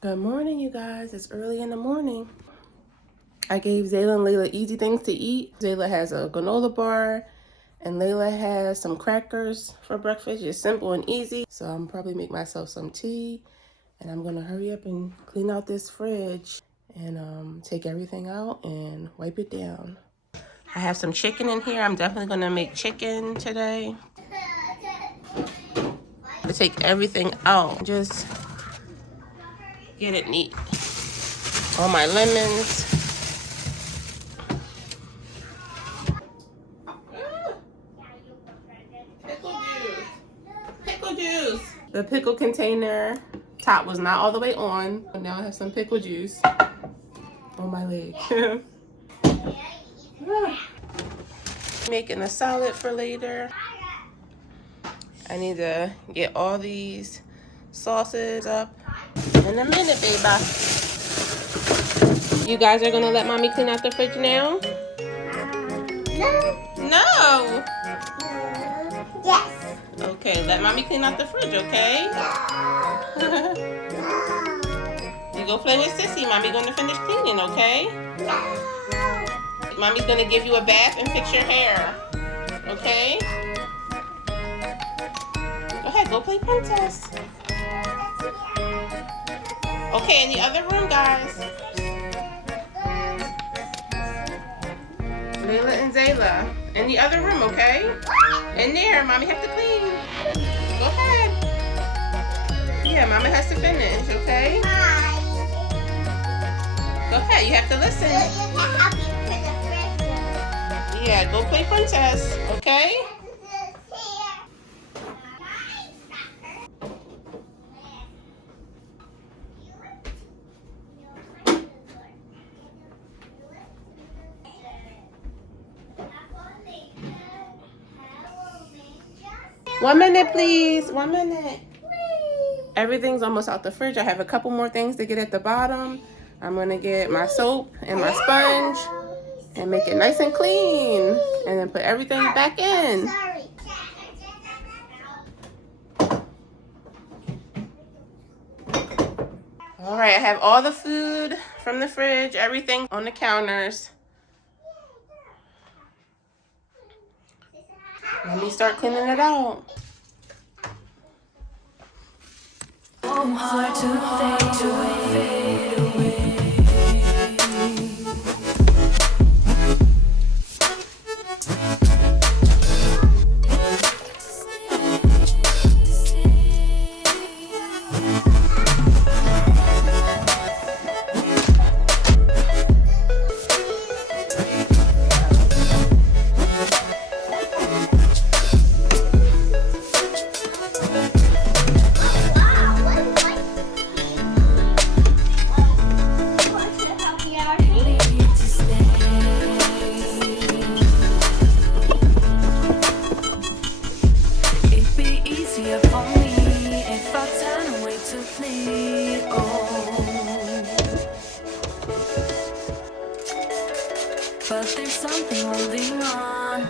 Good morning, you guys. It's early in the morning. I gave Zayla and Layla easy things to eat. Zayla has a granola bar and Layla has some crackers for breakfast. Just simple and easy. So I'm probably make myself some tea and I'm gonna hurry up and clean out this fridge and take everything out and wipe it down. I have some chicken in here. I'm definitely gonna make chicken today. To take everything out, just get it neat. All my lemons. Pickle juice. The pickle container top was not all the way on. Now I have some pickle juice on my leg. Making a salad for later. I need to get all these sauces up in a minute, baby. You guys are gonna let mommy clean out the fridge now? No. Yes. Okay, let mommy clean out the fridge, okay? You go play with Sissy. Mommy gonna finish cleaning, okay? Mommy's gonna give you a bath and fix your hair, okay? Go ahead, go play princess. Okay, in the other room, guys. Layla and Zala. In the other room, okay? In there, mommy have to clean. Go ahead. Yeah, mama has to finish, okay? Go ahead, you have to listen. Yeah, go play princess, okay? One minute, please. 1 minute. Everything's almost out the fridge. I have a couple more things to get at the bottom. I'm going to get my soap and my sponge and make it nice and clean. And then put everything back in. All right, I have all the food from the fridge, everything on the counters. Let me start cleaning it out. So hard to fade away. But there's something holding on.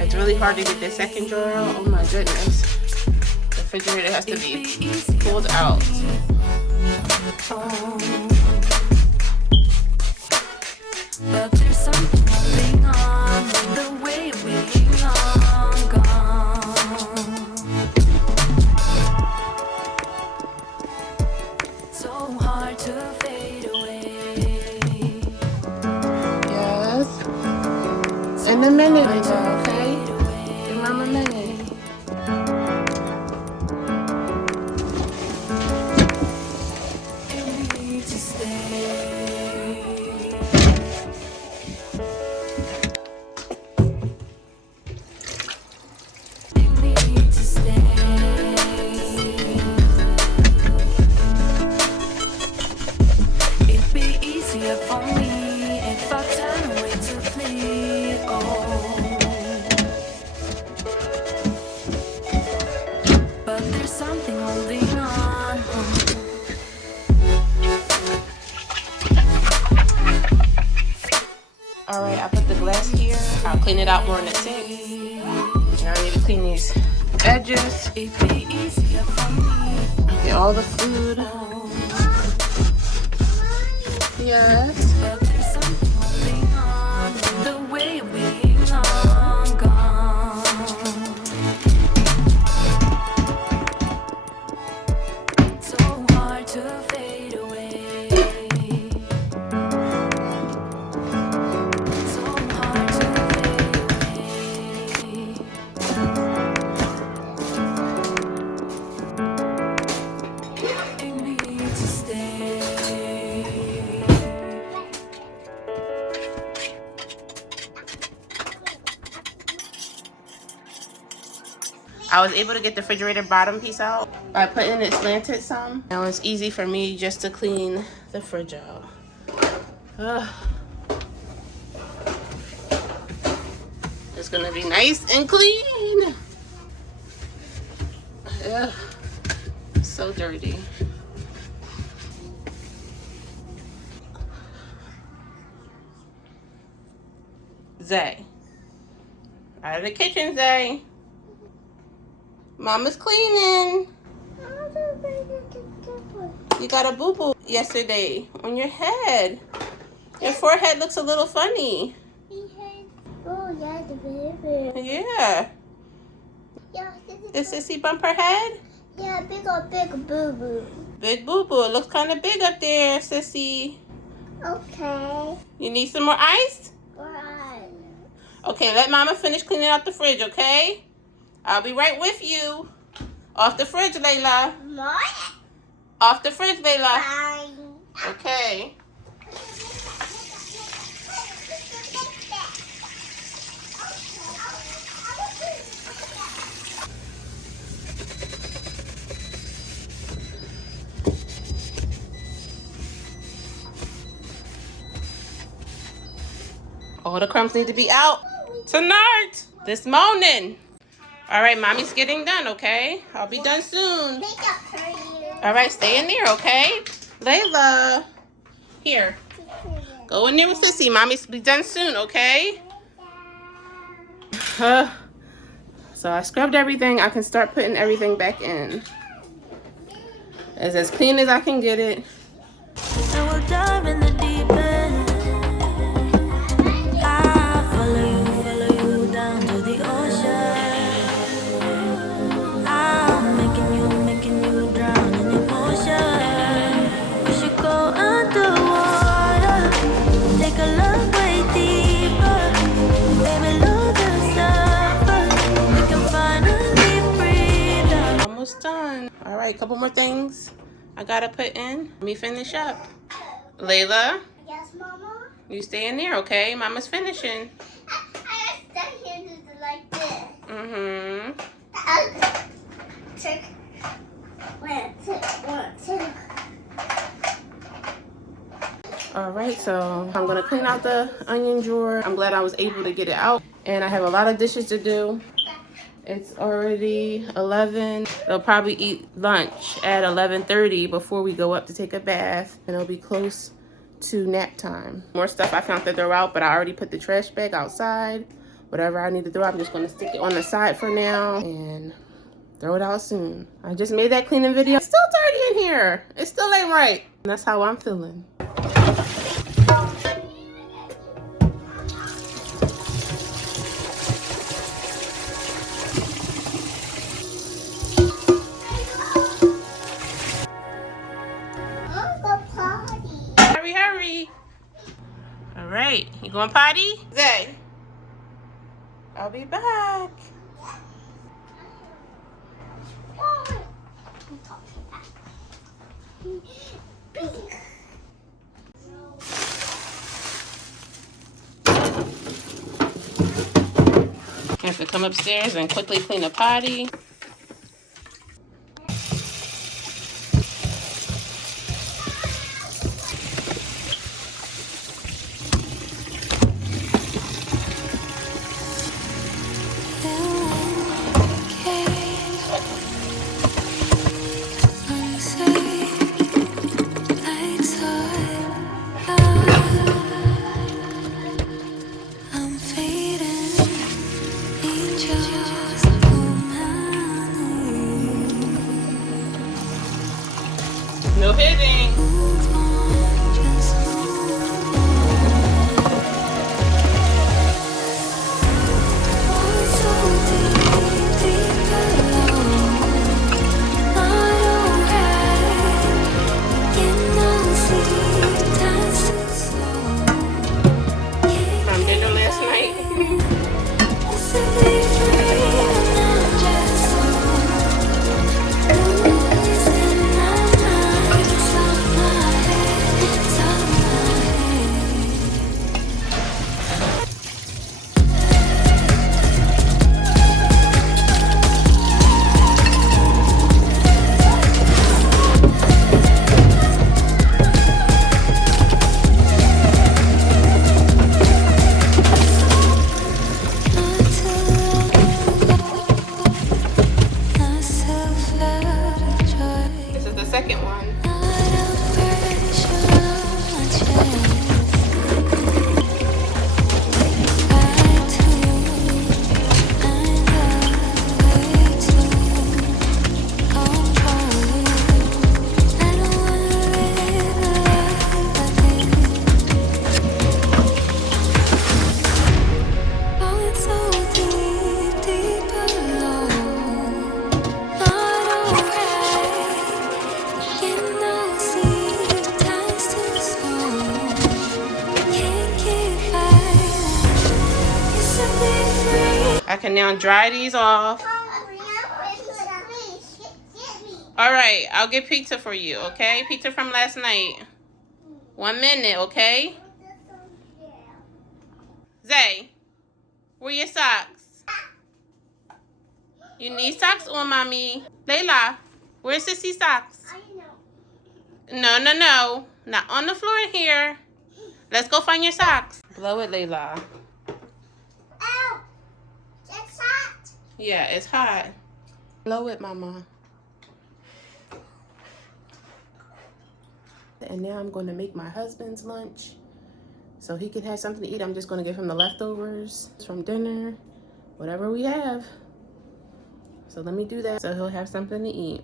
It's really hard to get the second drawer out. Oh my goodness. The refrigerator has to be pulled out. But there's something holding on. The way we're long gone. So hard to fade away. Yes. In a minute, okay? Give mom a minute. You need to stay. You need to stay. It'd be easier for me if I turn away to flee. Oh, but there's something holding on. All right, I put the glass here. I'll clean it out more in a sink. these edges. It'd be easier for me. Get all the food. Yes. But there's something holding on to the way we long gone. So hard to fade away. So hard to fade away. You need to stay. I was able to get the refrigerator bottom piece out by putting it slanted some. Now it's easy for me just to clean the fridge out. Ugh. It's gonna be nice and clean. Ugh. So dirty. Zay. Out of the kitchen, Zay. Mama's cleaning. You got a boo-boo yesterday on your head. Your forehead looks a little funny. Oh, yeah, the baby. Yeah. Yeah, Did Sissy bump her head? yeah, big boo-boo. Big boo-boo. It looks kind of big up there, Sissy. Okay. You need some more ice? Right. Okay, let Mama finish cleaning out the fridge, okay? I'll be right with you. Off the fridge, Layla. What? Off the fridge, Layla. Fine. Okay. All the crumbs need to be out tonight. This morning. All right, Mommy's getting done, okay? I'll be done soon. Make up for you. All right, stay in there, okay? Layla. Here. Go in there with Sissy. Mommy's be done soon, okay? So I scrubbed everything. I can start putting everything back in. It's as clean as I can get it. And we'll dive in the deep end. I'll follow you down to the ocean. I'm making you drown in emotion. We should go underwater, take a look way deeper. Baby, look at us, we can finally breathe out. Almost done. All right, couple more things I gotta put in. Let me finish up. Layla, Yes, Mama? you stay in there, okay? Mama's finishing. I stuck here just like this. Mm-hmm. Check. One, two. All right, so I'm gonna clean out the onion drawer. I'm glad I was able to get it out. And I have a lot of dishes to do. It's already 11. They'll probably eat lunch at 11:30 before we go up to take a bath. And it'll be close to nap time. More stuff I found to throw out, but I already put the trash bag outside. Whatever I need to throw out, I'm just gonna stick it on the side for now and throw it out soon. I just made that cleaning video. It's still dirty in here. It still ain't right. And that's how I'm feeling. I'll go party. Hurry, hurry. All right, you going potty? Zay. I'll be back. I have to come upstairs and quickly clean the potty. I'm fading, angels, oh hitting. From dinner last night. This is the second one. I can now dry these off. All right, I'll get pizza for you, okay? Pizza from last night. 1 minute, okay? Zay, where your socks? You need socks on, mommy. Layla, where's Sissy's socks? No, no, no. Not on the floor here. Let's go find your socks. Blow it, Layla. Ow! It's hot. Yeah, it's hot. Blow it, mama. And now I'm going to make my husband's lunch so he can have something to eat. I'm just going to give him the leftovers from dinner, whatever we have. So let me do that so he'll have something to eat.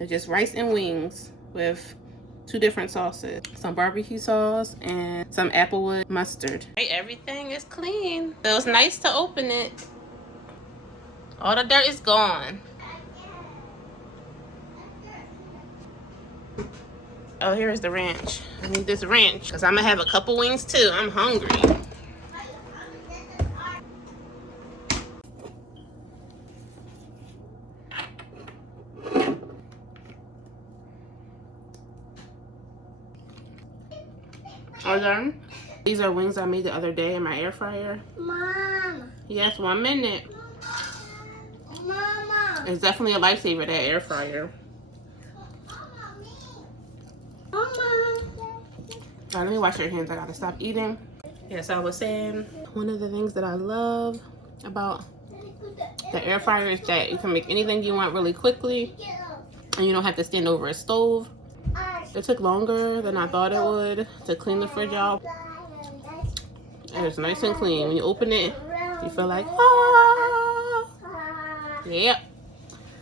It's just rice and wings with 2 different sauces. Some barbecue sauce and some applewood mustard. Right, everything is clean. Feels nice to open it. All the dirt is gone. Oh, here's the ranch. I need this ranch because I'm gonna have a couple wings too. I'm hungry. All done? These are wings I made the other day in my air fryer. Mom. Yes, 1 minute. Mama. It's definitely a lifesaver, that air fryer. Mama. All right, let me wash your hands. I gotta stop eating. Yes, I was saying, one of the things that I love about the air fryer is that you can make anything you want really quickly and you don't have to stand over a stove. It took longer than I thought it would to clean the fridge out. And it's nice and clean. When you open it, you feel like, ah. Yep.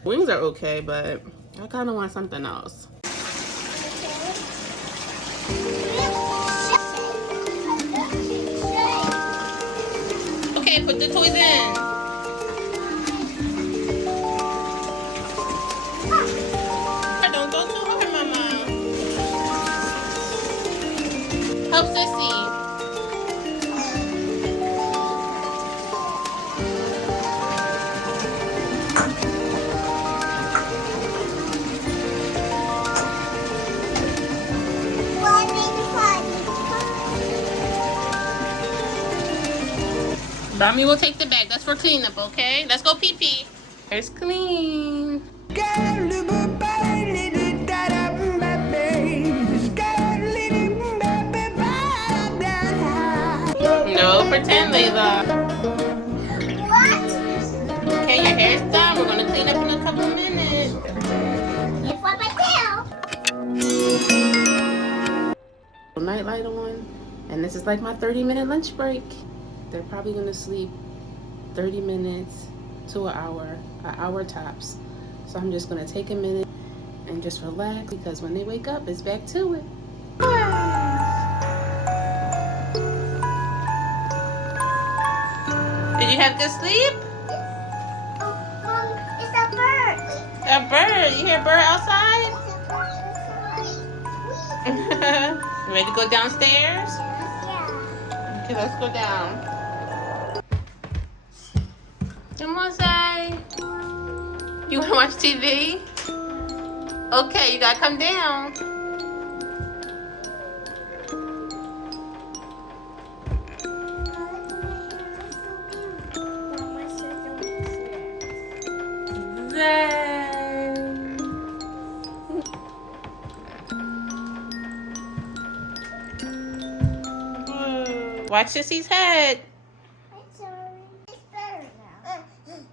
Wings are okay, but I kind of want something else. Okay, put the toys in. Don't go too hard, Mama. Help Sissy. Mommy will take the bag. That's for cleanup, okay? Let's go pee-pee. It's clean. Layla. What? Okay, your hair's done. We're gonna clean up in a couple of minutes. It's what my tail. Night light on, and this is like my 30-minute lunch break. They're probably gonna sleep 30 minutes to an hour tops. So I'm just gonna take a minute and just relax because when they wake up, it's back to it. Did you have good sleep? Oh, Mom, it's a bird. A bird. You hear a bird outside? It's a You ready to go downstairs? yeah. Okay, let's go down. Come on, Zay. You wanna watch TV? Okay, you gotta come down. Zay. Watch Sissy's head. It's better now.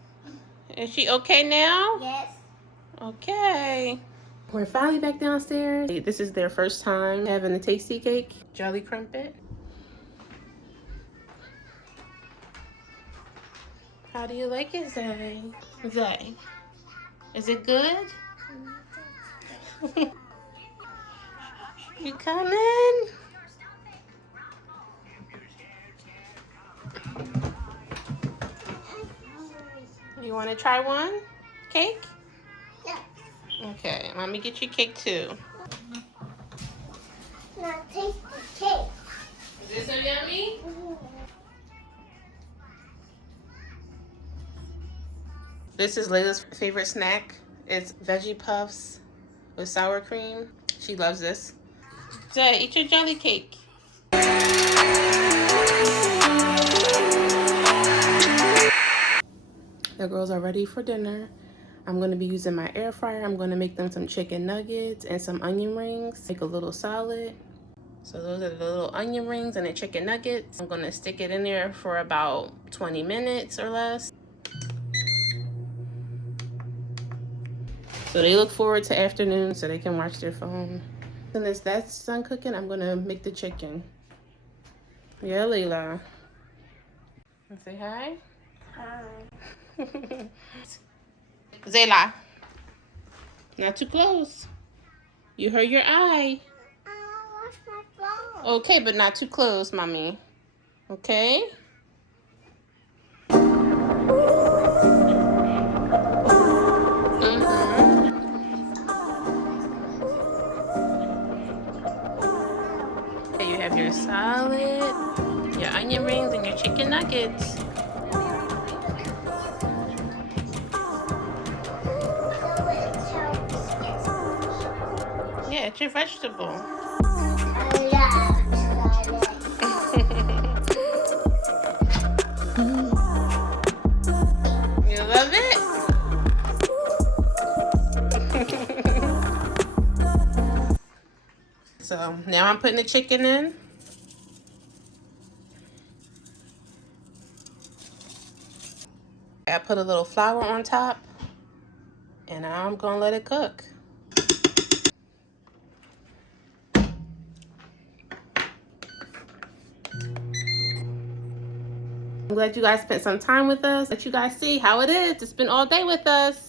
Is she okay now? Yes. Okay. We're finally back downstairs. This is their first time having a tasty cake. Jelly crumpet. How do you like it, Zay? Zay, is it good? You coming? You want to try one cake? Yeah. Okay, let me get you cake too. Now taste the cake. Is this so yummy? This is Layla's favorite snack. It's veggie puffs with sour cream. She loves this. Zay, eat your jelly cake. The girls are ready for dinner. I'm gonna be using my air fryer. I'm gonna make them some chicken nuggets and some onion rings. Make a little salad. So those are the little onion rings and the chicken nuggets. I'm gonna stick it in there for about 20 minutes or less. So they look forward to afternoon so they can watch their phone. And as that's done cooking, I'm gonna make the chicken. Yeah, Layla. Say hi. Hi. Zayla. Not too close. You hurt your eye. I wash my phone. Okay, but not too close, mommy. Okay? Okay, you have your salad, your onion rings, and your chicken nuggets. Yeah, it's your vegetable. You love it? So now I'm putting the chicken in. I put a little flour on top, and I'm gonna let it cook. I'm glad you guys spent some time with us. Let you guys see how it is. It's been all day with us.